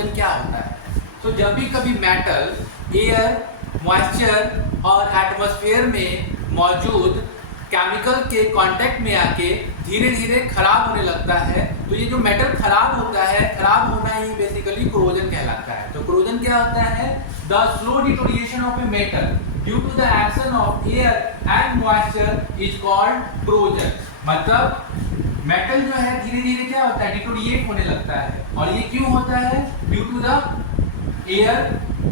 Corrosion क्या होता है? तो जब भी कभी मेटल एयर, मॉइस्चर और एटमॉस्फेयर में मौजूद केमिकल के कांटेक्ट में आके धीरे धीरे खराब होने लगता है, तो ये जो मेटल खराब होता है, खराब होना ही बेसिकली कोरोजन कहलाता है। तो कोरोजन क्या होता है? The slow deterioration of a metal due to the action of air and moisture is called corrosion. मतलब मेटल जो है धीरे धीरे क्या होता है? डिटोरिएट होने लगता है। और ये क्यों होता है? Due to the air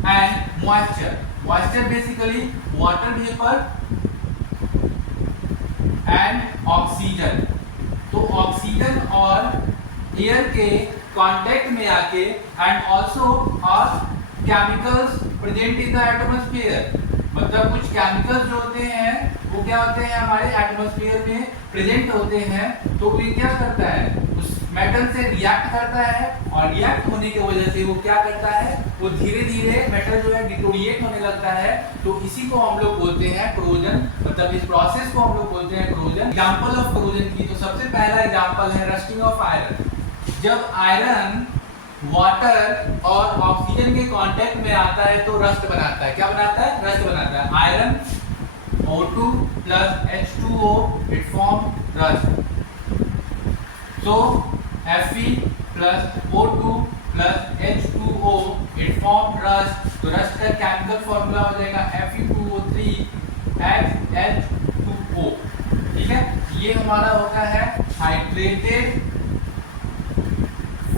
and moisture. Moisture basically water vapour and oxygen. तो ऑक्सीजन और एयर के कांटेक्ट में आके एंड ऑल्सो और chemicals present in the atmosphere, मतलब कुछ केमिकल्स जो होते हैं वो क्या होते हैं? हमारे एटमॉस्फेयर में प्रेजेंट होते हैं। तो ये क्या करता है? उस मेटल से रिएक्ट करता है और रिएक्ट होने की वजह से वो क्या करता है? वो धीरे धीरे मेटल जो है डिटोरिएट होने लगता है। तो इसी को हम लोग बोलते हैं कोरोजन, मतलब इस प्रोसेस को हम लोग बोलते हैं कोरोजन। एग्जांपल ऑफ कोरोजन की तो सबसे पहला एग्जांपल है रस्टिंग ऑफ आयरन। जब आयरन वाटर और ऑक्सीजन के कांटेक्ट में आता है तो रस्ट बनाता है। क्या बनाता है? रस्ट बनाता है। Iron O2 plus H2O it form rust. So Fe plus O2 plus H2O it form rust. तो रस्ट का केमिकल फॉर्मूला हो जाएगा Fe2O3 H2O। ठीक है, ये हमारा होता है हाइड्रेटेड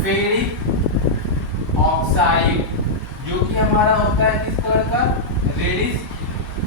फेरिक ऑक्साइड, जो कि हमारा होता है किस कलर का? रेडिश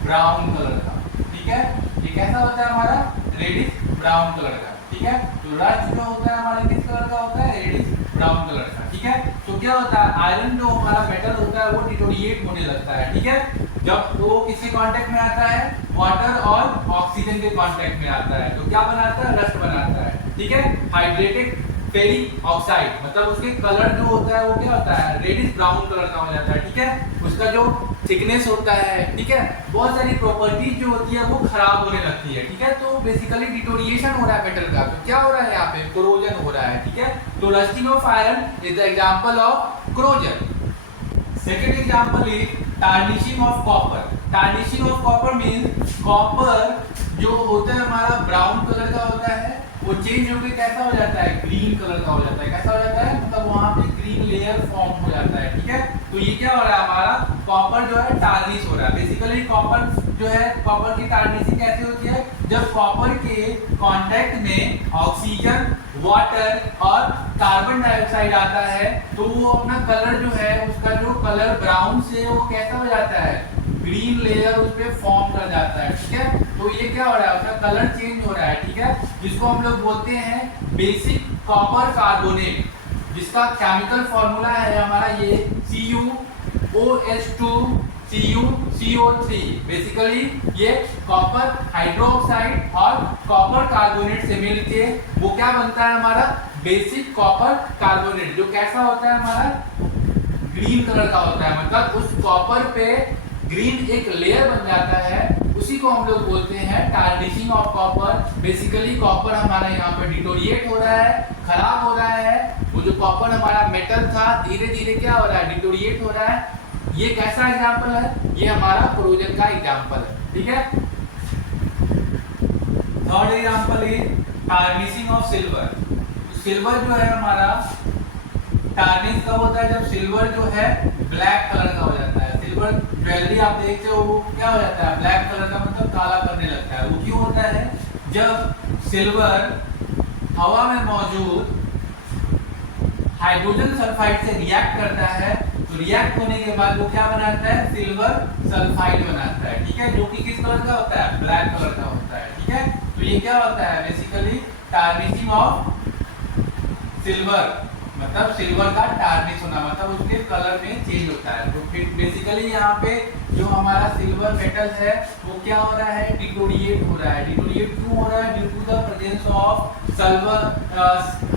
ब्राउन कलर का। ठीक है, ये कैसा होता है? हमारा रेडिश ब्राउन कलर का। ठीक है, तो रस्ट जो होता है हमारा किस कलर का होता है? रेडिश ब्राउन कलर का। ठीक है, तो क्या होता है? आयरन जो हमारा मेटल होता है वो डिटोरिएट होने लगता है। ठीक है, जब वो किसके कांटेक्ट में आता है? वाटर और ऑक्सीजन के कांटेक्ट में आता है तो क्या बनाता है? रस्ट बनाता है। ठीक है, हाइड्रेटेड फेरिक ऑक्साइड, मतलब उसके कलर जो होता है वो क्या होता है? रेडिश ब्राउन कलर का हो जाता है। ठीक है, उसका जो थिकनेस होता है, ठीक है, बहुत सारी प्रॉपर्टीज जो होती है वो खराब होने लगती है। ठीक है, तो बेसिकली डिटोरिएशन हो रहा है मेटल का। तो क्या हो रहा है यहाँ पे? कोरोजन हो रहा है। ठीक है, तो rusting of iron is the example of corrosion. Second example is tarnishing of copper. Tarnishing of copper means copper जो होता है हमारा ब्राउन कलर का होता है, वो चेंज होकर कैसा हो जाता है? ग्रीन कलर का हो जाता है। कैसा हो जाता है? मतलब वहां पे ग्रीन लेयर फॉर्म हो जाता है। ठीक है, तो ये क्या हो रहा है? हमारा कॉपर जो है टार्निश हो रहा है। बेसिकली कॉपर जो है, कॉपर की टार्निशिंग कैसे होती है? जब कॉपर के कांटेक्ट में ऑक्सीजन, वाटर और कार्बन डाइऑक्साइड आता है तो वो अपना कलर जो है, उसका जो कलर ब्राउन से वो कैसा हो जाता है? ग्रीन लेयर उस पे फॉर्म कर जाता है। ठीक है, तो ये क्या हो रहा है? उसका कलर चेंज हो रहा है। ठीक है, जिसको हम लोग बोलते हैं बेसिक कॉपर कार्बोनेट, जिसका केमिकल फॉर्मूला है हमारा ये CuOH2 CuCO3। बेसिकली ये कॉपर हाइड्रोक्साइड और कॉपर कार्बोनेट से मिलके वो क्या बनता है? हमारा बेसिक कॉपर कार्बोनेट, जो कैसा होता है? हमारा ग्रीन कलर का होता है। मतलब उस कॉपर पे ग्रीन एक लेयर बन जाता है, उसी को हम लोग बोलते हैं tarnishing of copper. Basically copper हमारा यहाँ पे डिटोरिएट हो रहा है, खराब हो रहा है। वो जो कॉपर हमारा मेटल था धीरे धीरे क्या हो रहा है? डिटोरिएट हो रहा है। ये कैसा एग्जांपल है? ये हमारा कोरोजन का एग्जांपल है। ठीक है, third example is tarnishing of silver. Silver जो है हमारा टार्निश कब होता है? जब सिल्वर जो है ब्लैक कलर का हो जाता है। सिल्वर ज्वेलरी आप देखते हो वो क्या हो जाता है? ब्लैक कलर का, मतलब काला करने लगता है। वो क्यों होता है? जब सिल्वर हवा में मौजूद हाइड्रोजन सल्फाइड से रिएक्ट करता है तो रिएक्ट होने के बाद वो क्या बनाता है? सिल्वर सल्फाइड बनाता है। ठीक है, जो कि किस कलर का होता है? ब्लैक कलर का होता है। ठीक है, तो ये क्या होता है? बेसिकली टार्निशिंग ऑफ सिल्वर, मतलब सिल्वर का टार्निश होना, मतलब उसके कलर में चेंज होता है। तो फिर बेसिकली यहाँ पे जो हमारा सिल्वर मेटल है वो क्या हो रहा है? डिटोरिएट हो रहा है। डिटोरिएट क्यों हो रहा है? Due to the presence of sulphur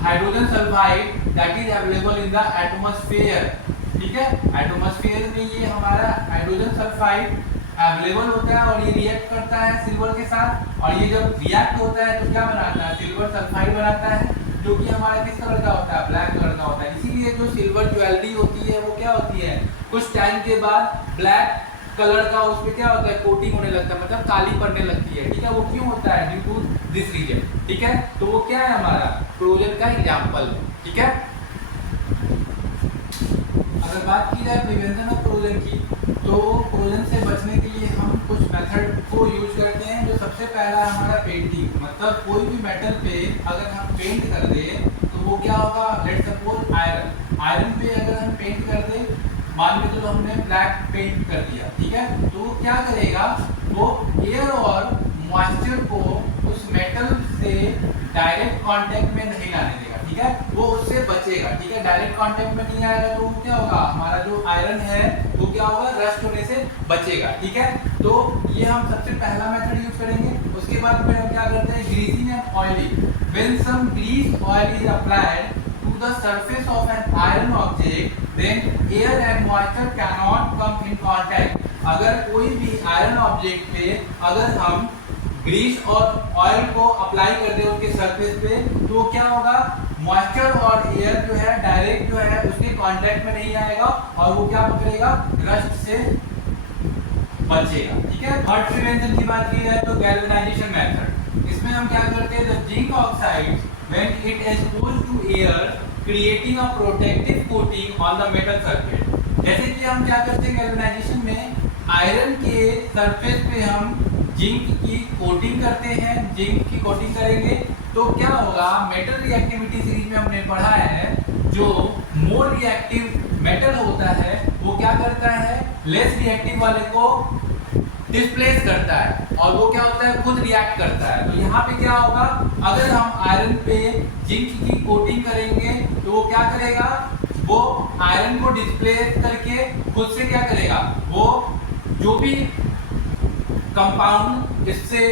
hydrogen sulphide that is available in the atmosphere. ठीक है, एटमॉस्फेयर में ये हमारा हाइड्रोजन सल्फाइड अवेलेबल होता है और ये रिएक्ट करता है सिल्वर के साथ, और ये जब रिएक्ट होता है तो क्या बनाता है? सिल्वर सल्फाइड बनाता है, जो कि हमारा किस कलर का होता है, ब्लैक कलर का होता है। इसीलिए जो सिल्वर ज्वेलरी होती है वो क्या होती है, कुछ टाइम के बाद ब्लैक कलर का उस पे क्या होता है, कोटिंग होने लगता है, मतलब काली पड़ने लगती है, ठीक है। वो क्यों होता है, ड्यू टू दिस रीजन, ठीक है। तो वो क्या है, हमारा क्लोजन का एग्जांपल, ठीक है। अगर बात की जाए प्रिवेंशन ऑफ क्लोजन की, तो क्लोजन से बचने के लिए हम कुछ मेथड को यूज करते हैं। जो सबसे पहला है हमारा पेंटिंग, मतलब कोई भी मेटल पे अगर हम पेंट कर दे तो वो क्या होगा, लेट्स सपोज आयरन पे अगर हम पेंट कर दे, मान के चलो हमने ब्लैक पेंट कर दिया, ठीक है। तो वो क्या करेगा, वो एयर और मॉइस्चर को उस मेटल से डायरेक्ट कांटेक्ट में नहीं लाने देगा, ठीक है। वो उससे बचेगा, ठीक है। डायरेक्ट कांटेक्ट में नहीं आएगा तो क्या होगा, हमारा जो आयरन है वो क्या होगा, रस्ट होने से बचेगा, ठीक है। तो ये हम सबसे पहला मेथड यूज करेंगे। उसके बाद फिर हम क्या करते हैं, greasing and oiling. When some grease oil is applied to the surface of an iron object, then air and moisture cannot come in contact. अगर कोई भी आयरन ऑब्जेक्ट पे अगर हम ग्रीस और ऑयल को अप्लाई कर दे उसके सरफेस पे, तो क्या होगा, मॉइस्चर और एयर जो है डायरेक्ट जो है उसके कांटेक्ट में नहीं आएगा और वो क्या पकड़ेगा, रस्ट से बचेगा, ठीक है। थर्ड प्रिवेंशन की बात की जाए तो गैल्वेनाइजेशन मेथड। इसमें हम क्या करते हैं, the zinc oxide when it is exposed to air creating a protective coating on the metal surface। जैसे कि हम क्या करते हैं गैल्वेनाइजेशन में, आयरन के सरफेस पे हम जिंक की कोटिंग करते हैं। जिंक की कोटिंग करेंगे तो क्या होगा, मेटल रिएक्टिविटी सीरीज में हमने पढ़ा है, जो मोर रिएक्टिव मेटल होता है वो क्या करता है, लेस रिएक्टिव वाले को डिस्प्लेस करता है और वो क्या होता है, खुद रिएक्ट करता है। तो यहाँ पे क्या होगा, अगर हम आयरन पे जिंक की कोटिंग करेंगे तो वो क्या करेगा, वो आयरन को डिस्प्लेस करके खुद से क्या करेगा, वो जो भी कंपाउंड इससे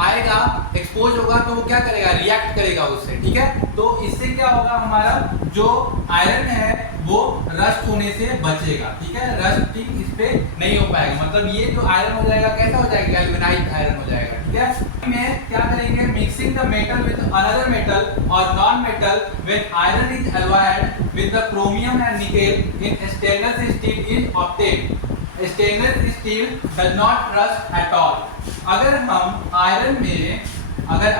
आएगा, एक्सपोज होगा, तो वो क्या करेगा, रिएक्ट करेगा उससे, ठीक है। तो इससे क्या होगा, हमारा जो आयरन है वो रस्ट होने से बचेगा, ठीक है। रस्टिंग इस पे नहीं हो पाएगा, मतलब ये जो आयरन हो जाएगा कैसा हो जाएगा, गैल्वेनाइज्ड आयरन हो जाएगा, ठीक है। में क्या करेंगे, mixing the metal with another metal और non metal when iron is alloyed with the chromium and nickel in stainless steel is obtained. Stainless steel does not rust at all. अगर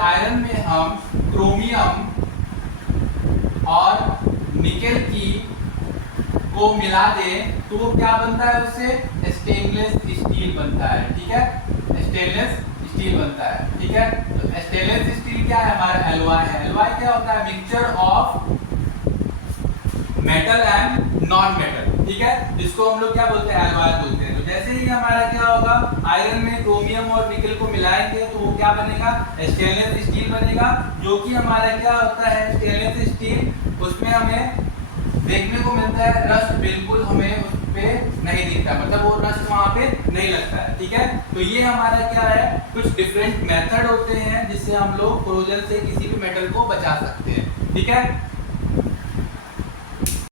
iron में हम क्रोमियम और nickel को मिला दें तो वो क्या बनता है, उससे स्टेनलेस स्टील बनता है, ठीक है। स्टेनलेस स्टील बनता है, ठीक है। तो स्टेनलेस स्टील क्या है, हमारा एलॉय है। एलॉय क्या होता है, mixture of metal and non metal, ठीक है, जिसको हम लोग क्या बोलते हैं, एलॉय बोलते हैं। तो जैसे ही हमारा क्या होगा, आयरन में क्रोमियम और निकेल को मिलाएंगे तो वो क्या बनेगा, स्टेनलेस स्टील बनेगा, जो कि हमारा क्या होता है, स्टेनलेस स्टील, उसमें हमें देखने को मिलता है रस्ट बिल्कुल हमें उस पे नहीं दिखता, मतलब वो रस्ट वहाँ पे नहीं लगता है, ठीक है। तो ये हमारा क्या है, कुछ डिफरेंट मेथड होते हैं जिससे हम लोग कोरोजन से किसी भी मेटल को बचा सकते हैं, ठीक है।